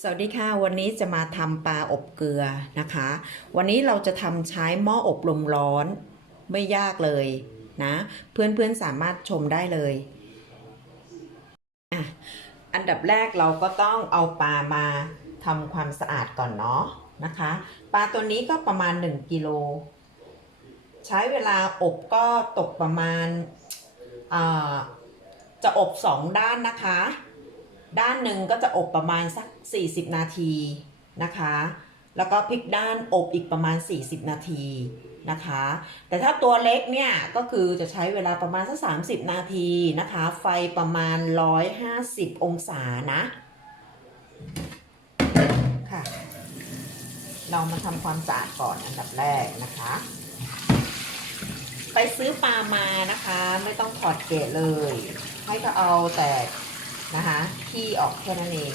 สวัสดีค่ะ วันนี้จะมาทำปลาอบเกลือนะคะ วันนี้เราจะทำใช้หม้ออบลมร้อนไม่ยากเลยนะ เพื่อนๆสามารถชมได้เลยอะอันดับแรกเราก็ต้องเอาปลามาทำความสะอาดก่อนเนาะนะคะปลาตัวนี้ก็ประมาณ 1กิโลใช้เวลาอบก็ตกประมาณาจะอบสองด้านนะคะ ด้านหนึ่งก็จะอบประมาณสัก 40 นาทีนะคะ แล้วก็พลิกด้านอบอีกประมาณ 40 นาทีนะคะ แต่ถ้าตัวเล็กเนี่ยก็คือจะใช้เวลาประมาณสัก 30 นาทีนะคะ ไฟประมาณ 150 องศานะ ค่ะ เรามาทำความสะอาดก่อนอันดับแรกนะคะไปซื้อปลามานะคะ ไม่ต้องถอดเกล็ดเลย ให้ก็เอาแต่ นะคะขี้ออกแค่นั้นเอง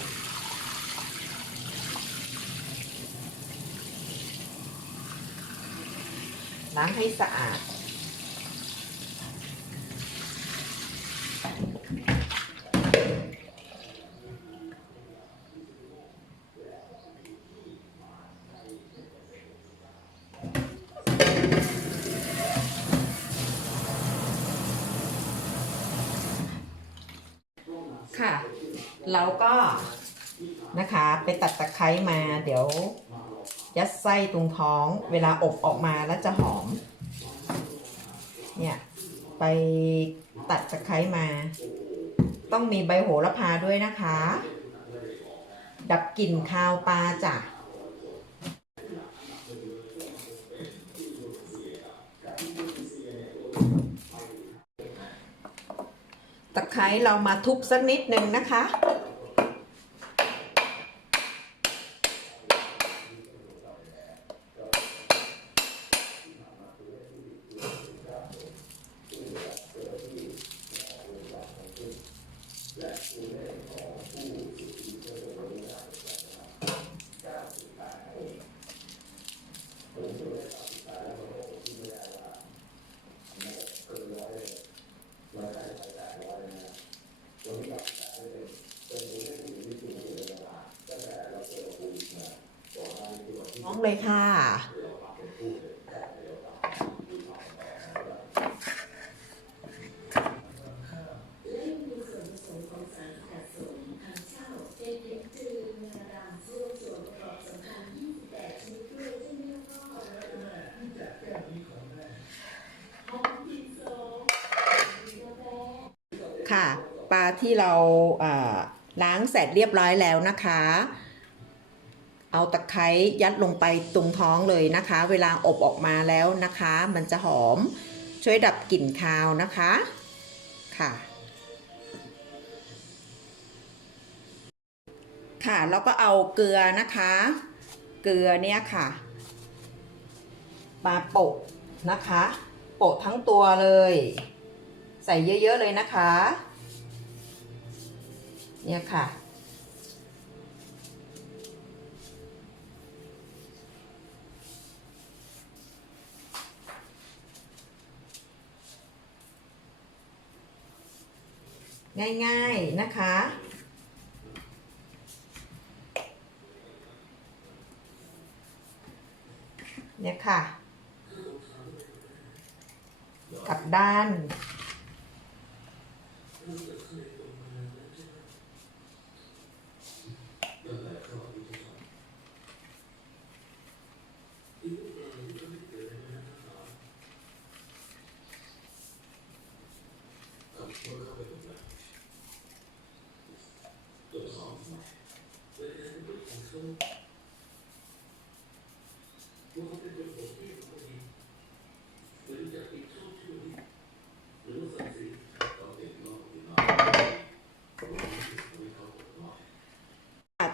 ล้างให้สะอาด ค่ะ เราก็นะคะไปตัดตะไคร้มาเดี๋ยว ยัดไส้ตรงท้อง เวลาอบออกมาแล้วจะหอม เนี่ย ไปตัดตะไคร้มา ต้องมีใบโหระพาด้วยนะคะ ดับกลิ่นคาวปลาจ้ะ ตะไคร้เรามาทุบสักนิดหนึ่งนะคะ เลยค่ะ ค่ะ ปลาที่เราอ่าล้างเสร็จเรียบร้อยแล้วนะคะ เอาตะไคร้ยัดลงไปตรงท้องเลยนะคะ เวลาอบออกมาแล้วนะคะ มันจะหอมช่วยดับกลิ่นคาวนะคะค่ะ ค่ะแล้วก็เอาเกลือนะคะ เกลือเนี่ยค่ะมาโปะนะคะโปะทั้งตัวเลย ใส่เยอะๆเลยนะคะ เนี่ยค่ะ ง่ายๆนะคะ เนี่ยค่ะกลับด้าน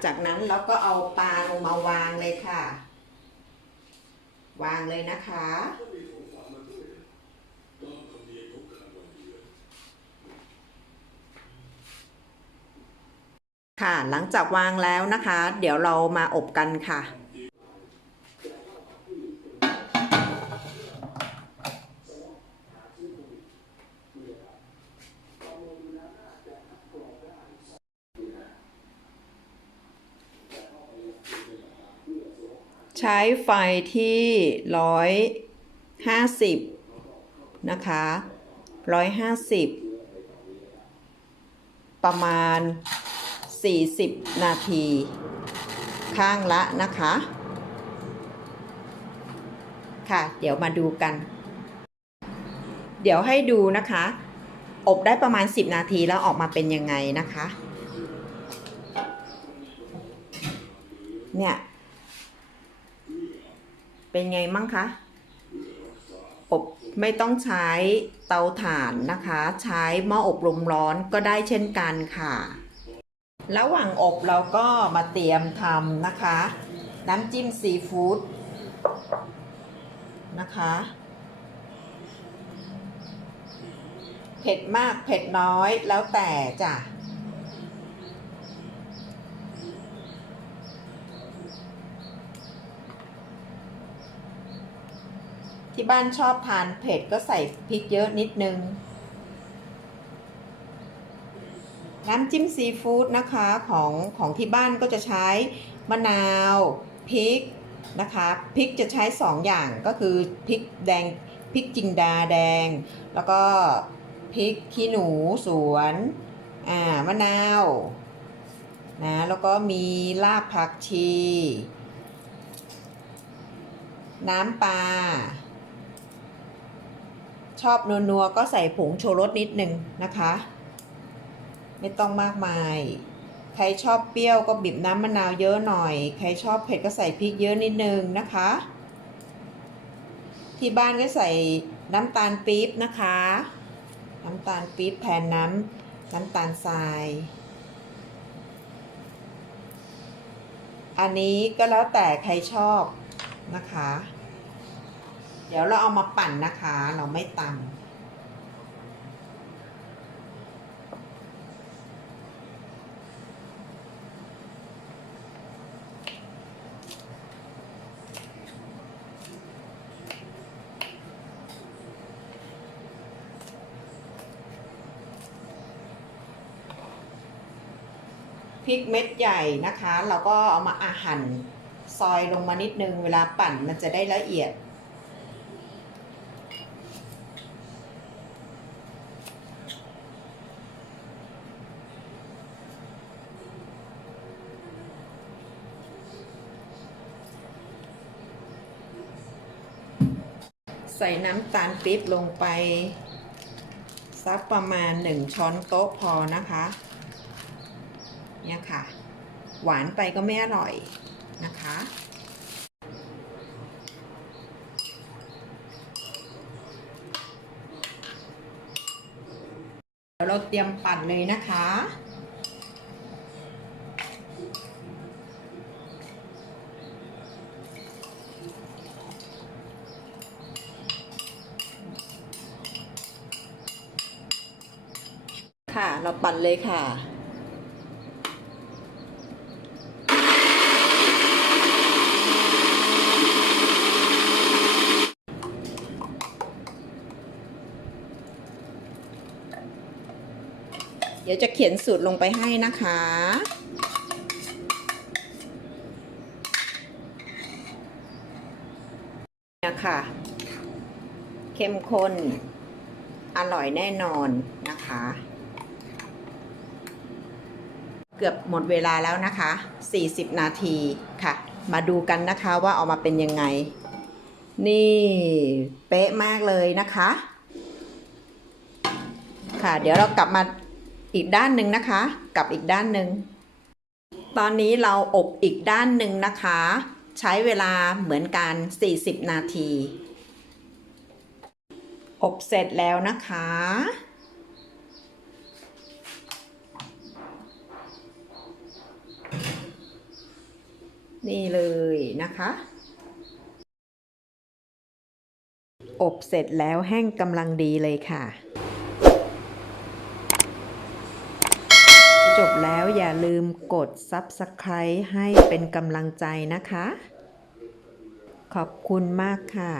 จากนั้นเราก็เอาปลาลงมาวางเลยค่ะ วางเลยนะคะ ค่ะหลังจากวางแล้วนะคะ เดี๋ยวเรามาอบกันค่ะ ใช้ไฟที่ร้อยห้าสิบนะคะร้อยห้าสิบประมาณ 40 นาที ข้างละนะคะ ค่ะ เดี๋ยวมาดูกัน เดี๋ยวให้ดูนะคะ อบได้ประมาณ 10 นาทีแล้วออกมาเป็นยังไงนะคะ เนี่ย เป็นไงมั่งคะอบไม่ต้องใช้เตาถ่านนะคะ ใช้หม้ออบลมร้อนก็ได้เช่นกันค่ะ ระหว่างอบเราก็มาเตรียมทำนะคะ น้ำจิ้มซีฟู้ดนะคะ เผ็ดมากเผ็ดน้อยแล้วแต่จ้ะที่บ้านชอบทานเผ็ดก็ใส่พริกเยอะนิดนึง น้ำจิ้มซีฟู้ดนะคะของของที่บ้านก็จะใช้มะนาวพริกนะคะพริกจะใช้สองอย่างก็คือพริกแดงพริกจิงดาแดง แล้วก็พริกขี้หนูสวนอ่ามะนาวนะแล้วก็มีลาบผักชี น้ำปลาชอบนัวๆก็ใส่ผงโชรสนิดนึงนะคะ ไม่ต้องมากมาย ใครชอบเปรี้ยวก็บีบน้ำมะนาวเยอะหน่อย ใครชอบเผ็ดก็ใส่พริกเยอะนิดนึงนะคะ ที่บ้านก็ใส่น้ำตาลปี๊บนะคะ น้ำตาลปี๊บแทนน้ำน้ำตาลทราย อันนี้ก็แล้วแต่ใครชอบนะคะ เดี๋ยวเราเอามาปั่นนะคะ เราไม่ตำ พริกเม็ดใหญ่นะคะ เราก็เอามาอาหั่นซอยลงมานิดนึง เวลาปั่นมันจะได้ละเอียด ใส่น้ำตาลปี๊บลงไป สักประมาณหนึ่งช้อนโต๊ะพอนะคะ เนี่ยค่ะ หวานไปก็ไม่อร่อยนะคะ เดี๋ยวเราเตรียมปั่นเลยนะคะค่ะ เราปั่นเลยค่ะ เดี๋ยวจะเขียนสูตรลงไปให้นะคะ เนี่ยค่ะ เข้มข้น อร่อยแน่นอนนะคะ เกือบหมดเวลาแล้วนะคะ 40 นาทีค่ะ มาดูกันนะคะว่าออกมาเป็นยังไง นี่เป๊ะมากเลยนะคะ ค่ะ เดี๋ยวเรากลับมา อีกด้านหนึ่งนะคะ กับอีกด้านหนึ่งตอนนี้เราอบอีกด้านหนึ่งนะคะ ใช้เวลาเหมือนกัน 40 นาที อบเสร็จแล้วนะคะ นี่เลยนะคะอบเสร็จแล้วแห้งกำลังดีเลยค่ะ จบ แล้วอย่าลืมกด Subscribe ให้เป็นกำลังใจนะคะ ขอบคุณมากค่ะ